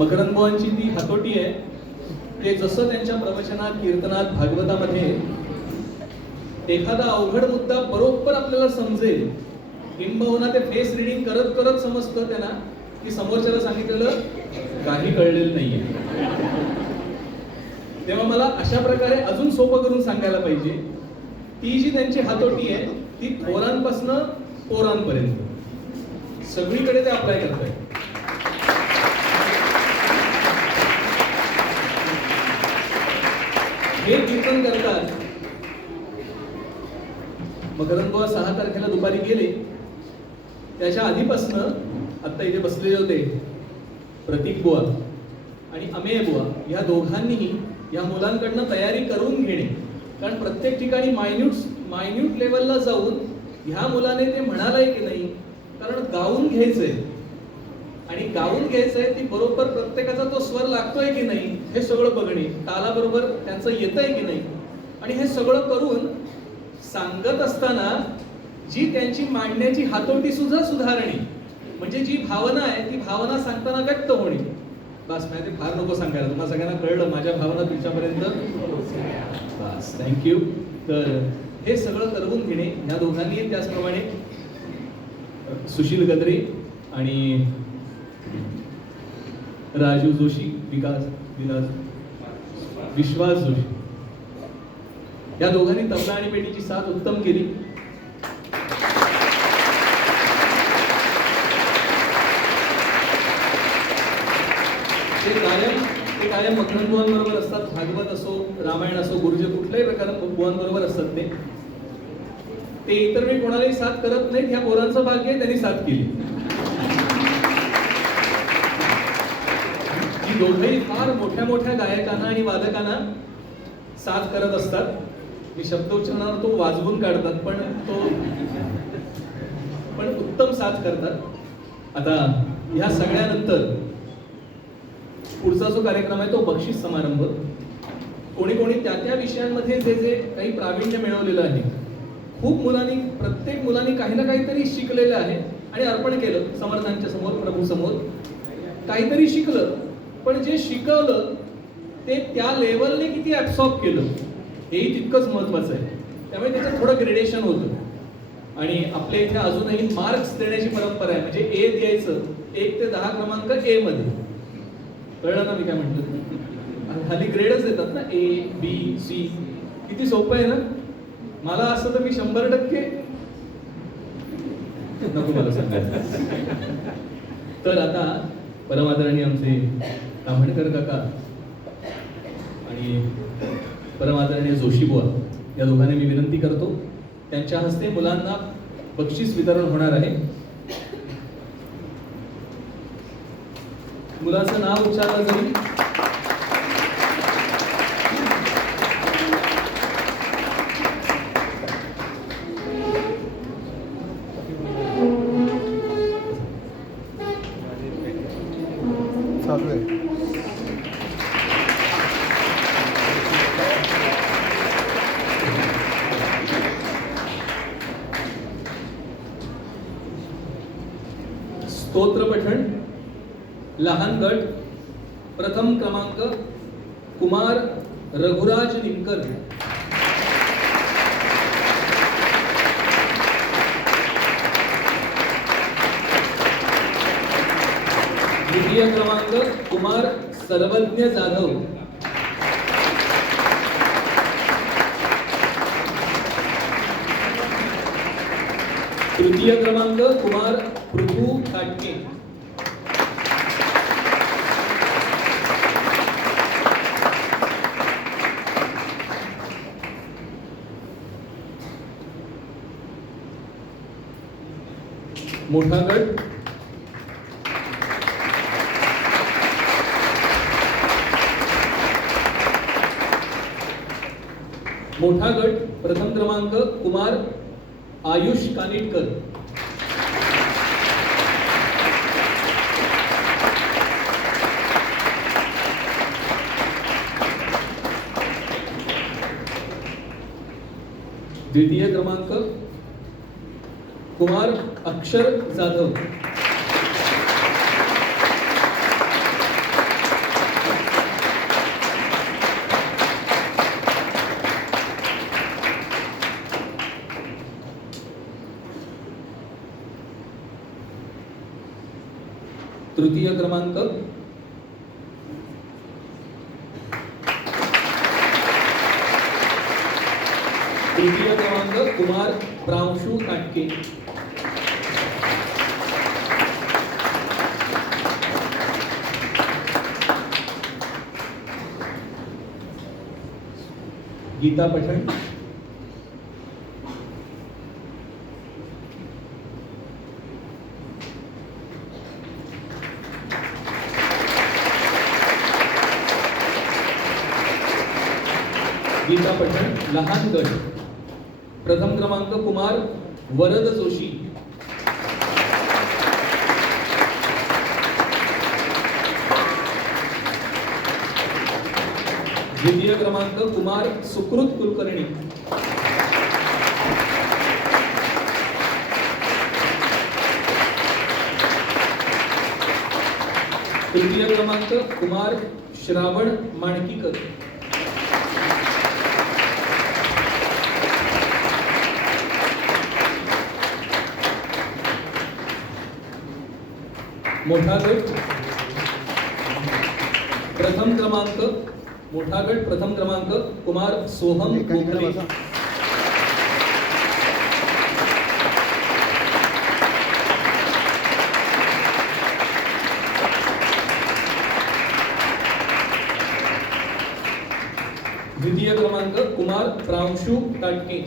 मकरंद बुवांची ती हातोटी आहे ते जसं त्यांच्या प्रवचनात, कीर्तनात, भागवतामध्ये एखादा अवघड मुद्दा बरोबर आपल्याला समजेल, किंबहुना ते फेस रिडिंग करत करत समजतं त्यांना की समोरच्याला सांगितलेलं काही कळलेलं नाहीये. तेव्हा मला अशा प्रकारे अजून सोपं करून सांगायला पाहिजे. ती जी त्यांची हातोटी आहे ती थोरांपासून पोरांपर्यंत सगळीकडे ते अप्लाय करताय. हे कीर्तन करतात. मकरंद बुवा 6 तारखेला दुपारी गेले. त्याच्या आधीपासनं आता इथे बसलेले होते प्रतीक बुवा आणि अमेय बुवा, या दोघांनीही या मुलांकडनं तयारी करून घेणे. कारण प्रत्येक ठिकाणी मायन्यूट लेवलला जाऊन ह्या मुलाने ते म्हणालंय की नाही, कारण गाऊन घ्यायचंय आणि गाऊन घ्यायचंय ती बरोबर प्रत्येकाचा तो स्वर लागतोय की नाही हे सगळं बघणे, तालाबरोबर त्यांचं येतंय की नाही, आणि हे सगळं करून सांगत असताना जी त्यांची मांडण्याची हातोटी सुद्धा सुधारणे, म्हणजे जी भावना आहे ती भावना सांगताना व्यक्त होणे. बस माहिती फार नको सांगायला, तुम्हाला सगळ्यांना कळलं माझ्या भावना तुमच्यापर्यंत. बस थँक्यू. तर हे सगळं करवून घेणे ह्या दोघांनी, त्याचप्रमाणे सुशील गद्रे आणि राजू जोशी, विश्वास जोशी, या दोघांनी तबला आणि पेटीची साथ उत्तम केली. ते कायम मकरंद बुवांबरोबर असतात. भागवत असो, रामायण असो, गुरुजे कुठल्याही प्रकार बुवांबरोबर असतात. ते इतर वेळी कोणालाही साथ करत नाहीत. ह्या पोरांचं भाग्य त्यांनी साथ केली. ही दोघेही फार मोठ्या मोठ्या गायकांना आणि वादकांना साथ करत असतात. मी शब्द उच्चारणार तो वाजवून काढतात, पण उत्तम साथ करतात. आता ह्या सगळ्यानंतर पुढचा जो कार्यक्रम आहे तो बक्षीस समारंभ. कोणी कोणी त्या विषयांमध्ये जे काही प्रावीण्य मिळवलेलं आहे, खूप मुलांनी, प्रत्येक मुलांनी काही ना काहीतरी शिकलेलं आहे आणि अर्पण केलं समर्थांच्या समोर, प्रभू समोर. काहीतरी शिकलं, पण जे शिकवलं ते त्या लेवलने किती ऍब्सॉर्ब केलं हेही तितकंच महत्वाचं आहे. त्यामुळे त्याचं थोडं ग्रेडेशन होतं. आणि आपल्या इथे अजूनही मार्क्स देण्याची परंपरा आहे. म्हणजे ए द्यायचं 1 ते 10 क्रमांक ए मध्ये. कळलं ना मी काय म्हणतो? खाली ग्रेडच देतात ना, ए बी सी. किती सोपं आहे ना. मला असं तर मी 100% नको मला सांगायला. तर आता परमादरणीय आमचे ताम्हणकर काका आणि परमादरणीय जोशी बुवा या दोघांनी मी विनंती करतो, त्यांच्या हस्ते मुलांना बक्षीस वितरण होणार आहे. मुलाचं नाव उच्चारलं जाईल. स्तोत्र पठण लहान गट प्रथम क्रमांक कुमार रघुराज निमकर. द्वितीय क्रमांक कुमार सर्वज्ञ जाधव. तृतीय क्रमांक कुमार पृथू काटके. मोठा गट प्रथम क्रमांक कुमार आयुष कानिटकर. द्वितीय क्रमांक कुमार अक्षर जाधव. तृतीय क्रमांक कुमार प्रांशु काटके. गीता पठण. गीता पठण लहान गट. प्रथम क्रमांक कुमार वरद जोशी. द्वितीय क्रमांक कुमार सुकृत कुलकर्णी. तृतीय क्रमांक कुमार श्रावण माणकीकर. मोठा गट प्रथम क्रमांक कुमार सोहम गोखले. द्वितीय क्रमांक कुमार प्रांशु काटके.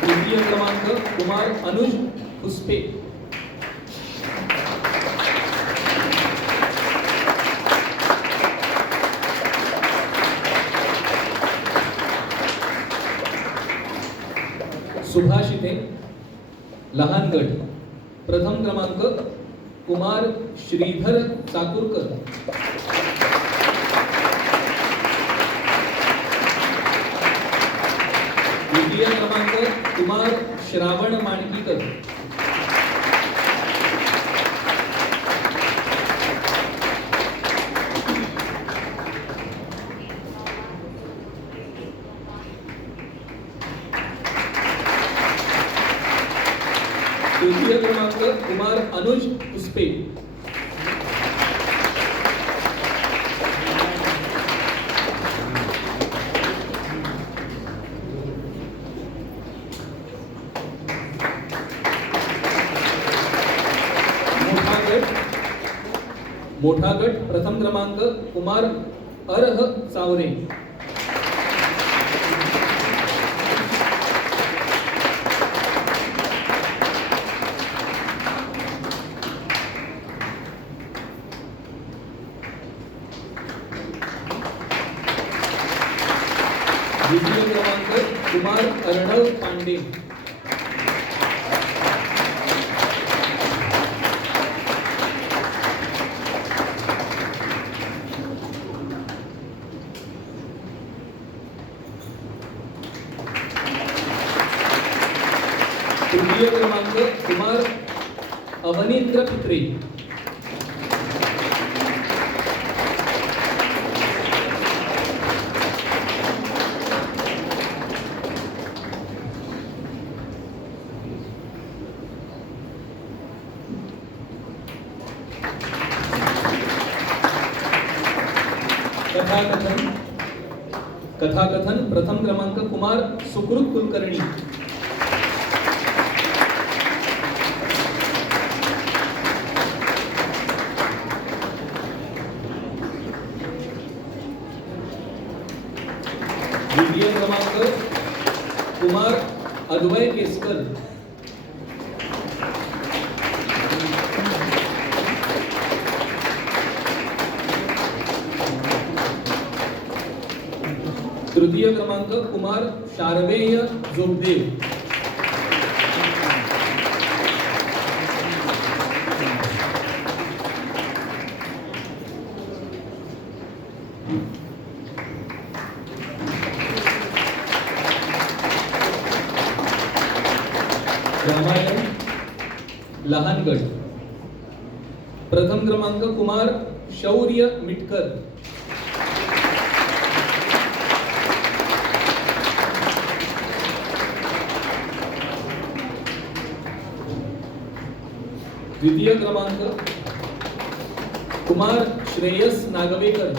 तृतीय क्रमांक कुमार अनुज पुष्पे. सुभाषिते लहान गट. प्रथम क्रमांक कुमार श्रीधर चाकूरकर. द्वितीय क्रमांक कुमार श्रावण माणकीकर. तृतीय क्रमांक कुमार अनुज पुष्पे. मोठा गट प्रथम क्रमांक कुमार अर्ह चावरे. द्वितीय क्रमांक कुमार अर्णव पांडे. तृतीय क्रमांक कुमार अवनींद्र पित्रे. कथाकथन प्रथम क्रमांक कुमार सुकृत कुलकर्णी. द्वितीय क्रमांक कुमार अद्वय केसकर. तृतीय क्रमांक कुमार शारवेय जोगदेव. रामायण लहान गट. प्रथम क्रमांक कुमार शौर्य मिटकर. द्वितीय क्रमांक कुमार श्रेयस नागवेकर.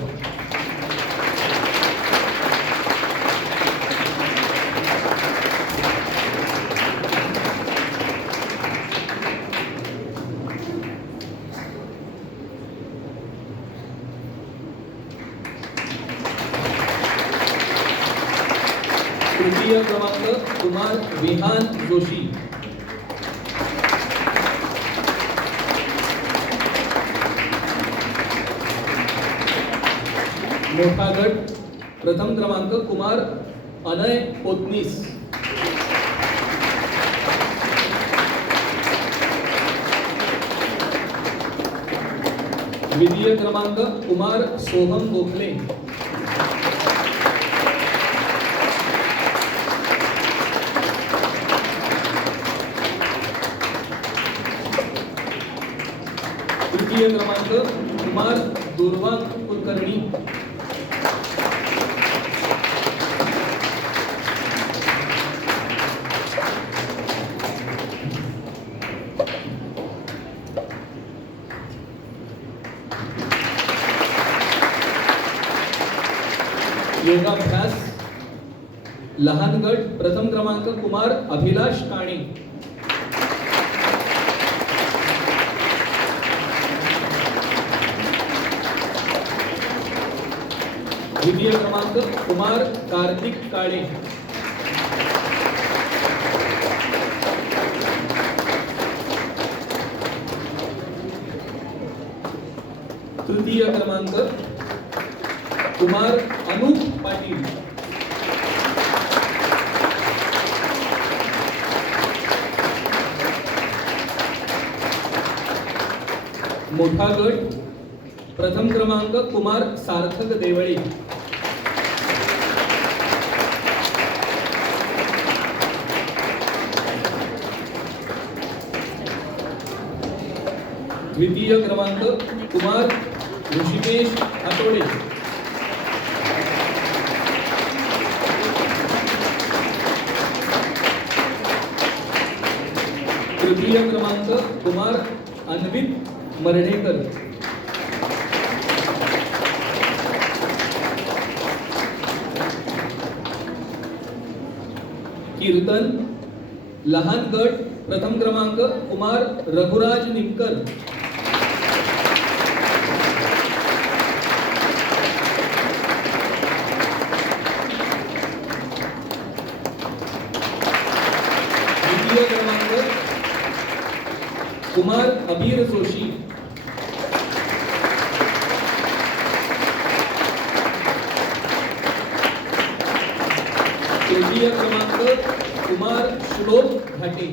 तृतीय क्रमांक कुमार विहान जोशी. मोठा गट. प्रथम क्रमांक कुमार अनय पोतनीस. द्वितीय क्रमांक कुमार सोहम गोखले. तृतीय क्रमांक कुमार दुर्वा कुलकर्णी. योगाभ्यास लहान गट. प्रथम क्रमांक कुमार अभिलाष काणे. द्वितीय क्रमांक कुमार कार्तिक काळे. तृतीय क्रमांक कुमार अनूप पाटील. मोठा गट. प्रथम क्रमांक कुमार सार्थक देवळे. द्वितीय क्रमांक कुमार ऋषिकेश आठवडे. तृतीय क्रमांक कुमार अन्वित मर्ढेकर. कीर्तन लहान गट. प्रथम क्रमांक कुमार रघुराज निमकर. द्वितीय क्रमांक कुमार अबीर जोशी. तृतीय क्रमांक कुमार श्लोक घाटे.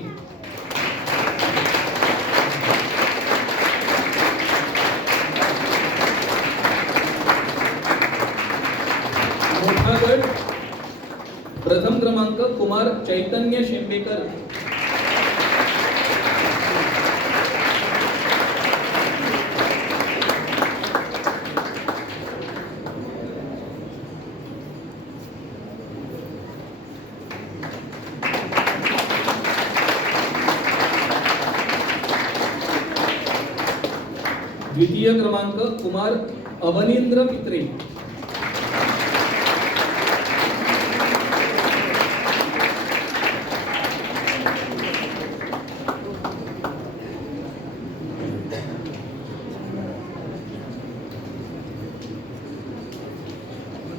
मोठा गट. प्रथम क्रमांक कुमार चैतन्य शेंबेकर. द्वितीय क्रमांक कुमार अवनींद्र पित्रे.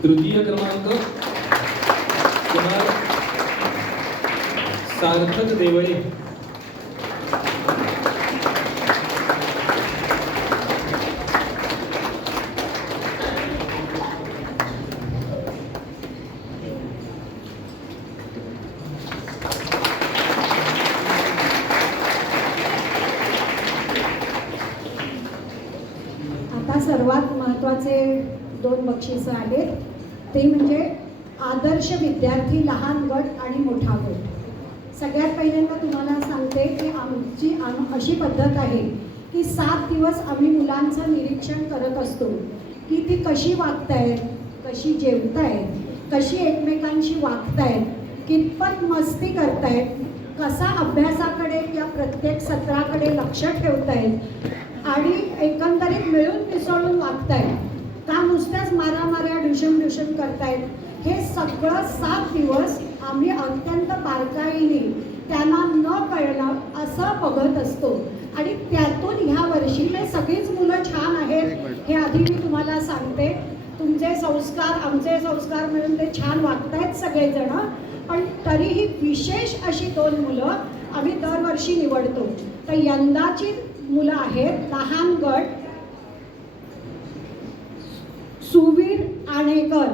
तृतीय क्रमांक कुमार सार्थक देवळे. आता सर्वात महत्त्वाचे 2 बक्षिसं आहेत, ते म्हणजे आदर्श विद्यार्थी लहान गट आणि मोठा गट. सगळ्यात पहिल्यांदा तुम्हाला सांगते की आमची अशी पद्धत आहे की 7 दिवस आम्ही मुलांचं निरीक्षण करत असतो की ती कशी वागतायत, कशी जेवतायत, कशी एकमेकांशी वागतायत, कितपत मस्ती करतायत, कसा अभ्यासाकडे या प्रत्येक सत्राकडे लक्ष ठेवतायत आणि एकंदरीत मिळून मिसळून वागतायत का नुसत्याच मारामाऱ्या ड्युशन करतायत. हे सगळं 7 दिवस आम्ही अत्यंत बारकाईने त्यांना न कळणं असं बघत असतो आणि त्यातून ह्या वर्षी हे सगळीच मुलं छान आहेत हे आधी मी तुम्हाला सांगते. तुमचे संस्कार आमचे संस्कार मिळून ते छान वागतायत सगळेजण. पण तरीही विशेष अशी 2 मुलं आम्ही दरवर्षी निवडतो. तर यंदाची मुलं आहेत लहान गट सुवीर आणेकर,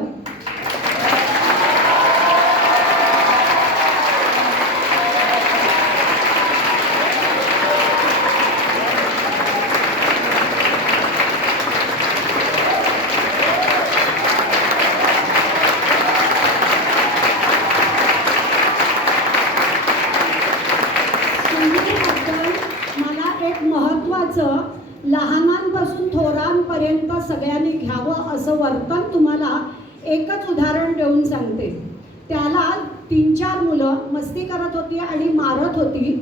लहानांपासून थोरांपर्यंत सगळ्यांनी घ्यावं असं वर्तन तुम्हाला एकच उदाहरण देऊन सांगते. त्याला 3-4 मुलं मस्ती करत होती आणि मारत होती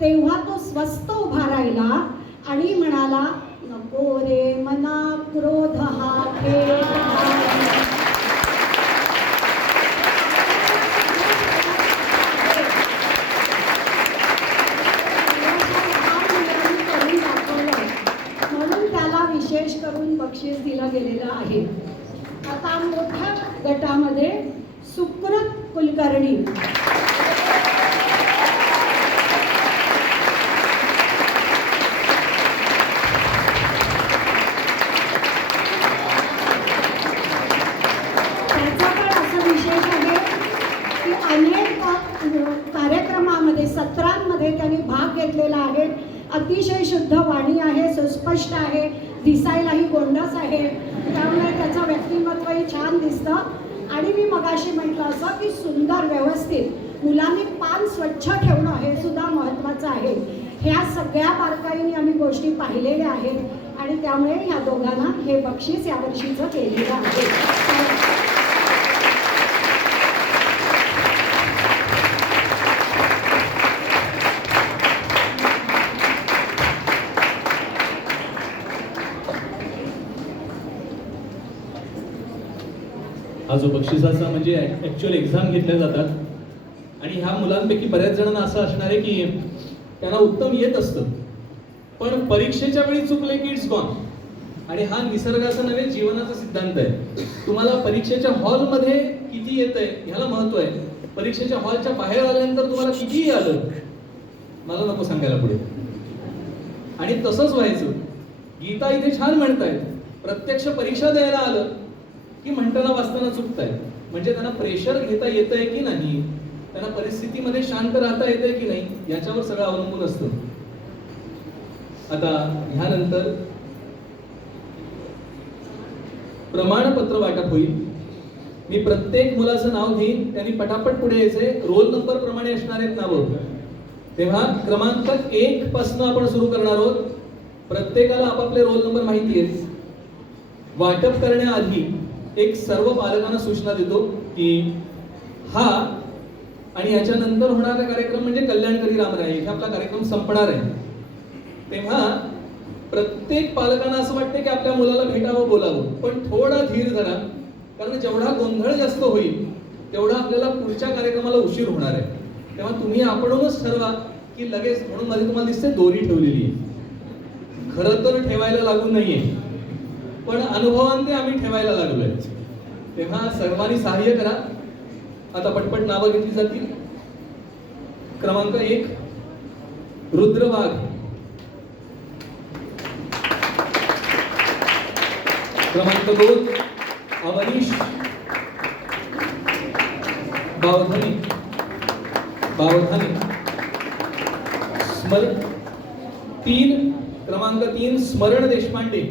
तेव्हा तो स्वस्थ उभा राहिला आणि म्हणाला, नको रे मना क्रोध हा खेळ. विशेष करून बक्षीस दिलं गेलेलं आहे. आता मोठ्या गटामध्ये सुकृत कुलकर्णी, त्याचा पण असं विशेष आहे की अनेक कार्यक्रमामध्ये सत्रांमध्ये त्यांनी भाग घेतलेला आहे. अतिशय शुद्ध वाणी आहे, सुस्पष्ट आहे, दिसायलाही गोंडस आहे, त्यामुळे त्याचं व्यक्तिमत्वही छान दिसतं. आणि मी मगाशी म्हटलं असं की सुंदर व्यवस्थित मुलांनी पान स्वच्छ ठेवणं हे सुद्धा महत्त्वाचं आहे. ह्या सगळ्या बारकाईने आम्ही गोष्टी पाहिलेल्या आहेत आणि त्यामुळे ह्या दोघांना हे बक्षीस यावर्षीचं केलेलं आहे. हा जो बक्षिसाचा म्हणजे ॲक्च्युअल एक्झाम घेतल्या जातात आणि ह्या मुलांपैकी बऱ्याच जणांना असं असणार आहे की त्यांना उत्तम येत असतं पण परीक्षेच्या वेळी चुकले की इट्स गॉन. आणि हा निसर्गाचा नव्हे जीवनाचा सिद्धांत आहे. तुम्हाला परीक्षेच्या हॉलमध्ये किती येतंय ह्याला महत्व आहे. परीक्षेच्या हॉलच्या बाहेर आल्यानंतर तुम्हाला कितीही आलं मला नको सांगायला पुढे. आणि तसंच व्हायचं. गीता इथे छान म्हणतायत प्रत्यक्ष परीक्षा द्यायला आलं की म्हणताना वाचताना चुकताय म्हणजे त्यांना प्रेशर घेता येतंय की नाही, त्यांना परिस्थितीमध्ये शांत राहता येतंय की नाही याच्यावर सगळं अवलंबून असतं. आता ह्यानंतर प्रमाणपत्र वाटप होईल. मी प्रत्येक मुलाचं नाव घेईन, त्यांनी पटापट पुढे यायचंय. रोल नंबर प्रमाणे असणार आहेत नावं. तेव्हा क्रमांक 1 पासून आपण सुरू करणार आहोत. प्रत्येकाला आपापले रोल नंबर माहिती आहेत. वाटप करण्याआधी एक सर्व पालकांना सूचना देतो की हा आणि याच्यानंतर होणारा कार्यक्रम म्हणजे कल्याणकरी रामराय इथे आपला कार्यक्रम संपणार आहे. तेव्हा प्रत्येक पालकांना असं वाटतं की आपल्या मुलाला भेटावं बोलावं पण थोडा धीर धरा कारण जेवढा गोंधळ जास्त होईल तेवढा आपल्याला पुढच्या कार्यक्रमाला उशीर होणार आहे. तेव्हा तुम्ही आपणच ठरवा की लगेच म्हणून मध्ये तुम्हाला दिसते दोरी ठेवलेली आहे. खरं तर ठेवायला लागू नाहीये पण अनुभवांते आम्ही ठेवायला लागलोय. तेव्हा सर्वांनी सहाय्य करा. आता पटपट नावं घेतली जातील. क्रमांक 1 रुद्र वाघ, क्रमांक 2 अमरीश बावधानी, क्रमांक 3 स्मरण देशपांडे.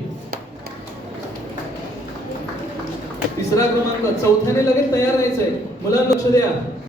तिसरा क्रमांक, चौथ्याने लगेच तयार राहायचंय. मुलांना लक्ष द्या.